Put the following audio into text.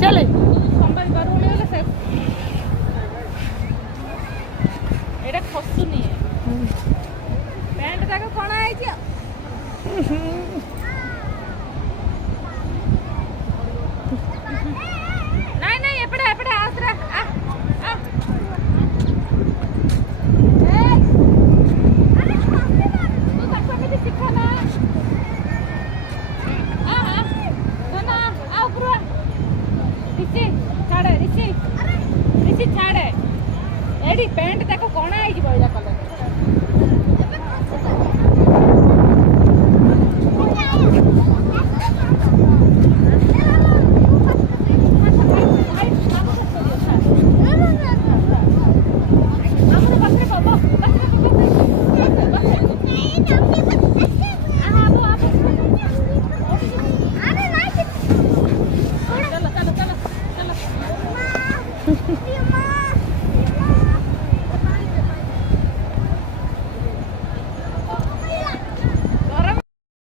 चले ଏଇଟା ଖସୁନି ପ୍ୟାଣ୍ଟ ଯାକ କଣା ହେଇଛି ନାଇଁ ନାଇଁ ଏପଟେ ଏପଟେ ଆସରା एडी पैंट देखो कौन आई जी बइला कलर चलो चलो चलो चलो